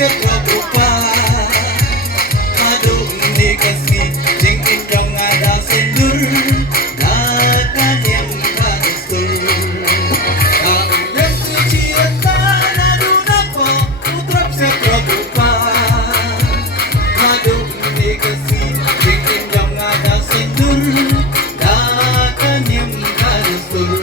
se preocupa. Aduh ini kasih jengking dong ada sendur. Datang yang pasul. Yang suci tanah dunako putra se preocupa. Aduh ini kasih jengking dong ada sendur. Datang yang pasul.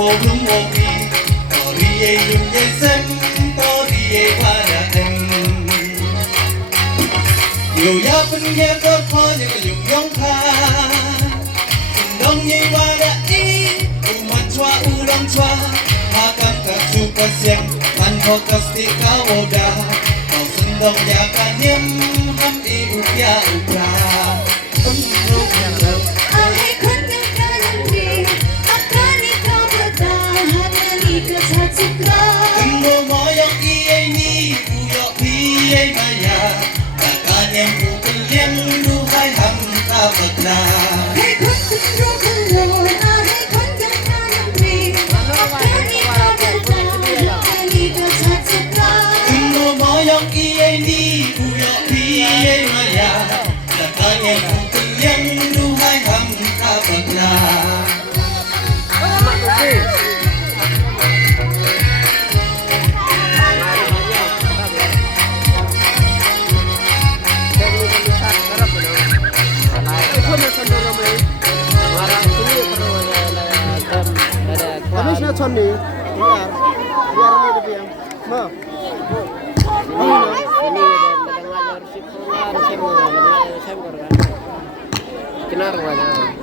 Belum ngopi, toriye yung yesem, toriye wadahem. Yo ya pengen berpanya yung yongka, dong ye wadai, umat chua ulang chua, makan kasuka siang, tanpa kasti kawoda, kau sendong ya kanyem, ham iupya upra. Tunggu moyong iye ni uyok piye maya, takkan yang bukan yang duhai ham tabakla. Hey kun tunggu kelon, hey kun jangan nanti, takkan tabakla, tunggu moyong iye ni uyok piye maya, takkan yang bukan yang duhai ham tabakla. Kami sudah candi, biar ini lebih yang, ma. Ini dengar si pulang, si pulang, dengar si pulang, kenar wajah.